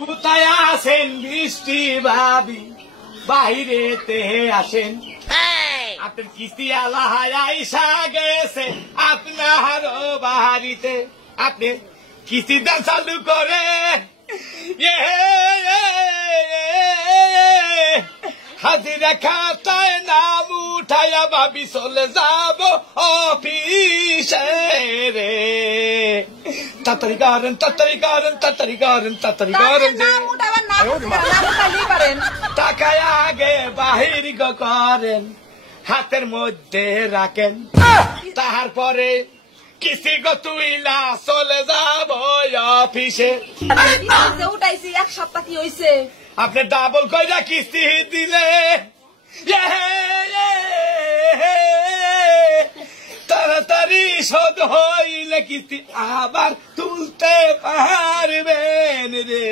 কোথায় আসেন বৃষ্টি ভাবি, বাহিরেতে আসেন। আপনার কিস্তি আল্লাহ আইসা গেছে আপনারও বাড়িতে। আপনি কিস্তি দান চালু করে হাজিরা খাতায় নাম উঠাইয়া ভাবি চলে যাব অফিসে রে। তাড়াতাড়ি করেন, তাড়াতাড়ি করেন, তাড়াতাড়ি করেন, তাড়াতাড়ি করেন যে টাকায় আগে বাহির করেন, হাতের মধ্যে রাখেন। তারপরে কিস্তি তুইলা চলে যাব অফিসে। উঠাইছি 1 সপ্তাহ কি হয়েছে? আপনি ডাবল কইরা কিস্তি দিলে তাড়াতাড়ি শোধ হইলে কিস্তি আবার তুলতে পারবেন রে।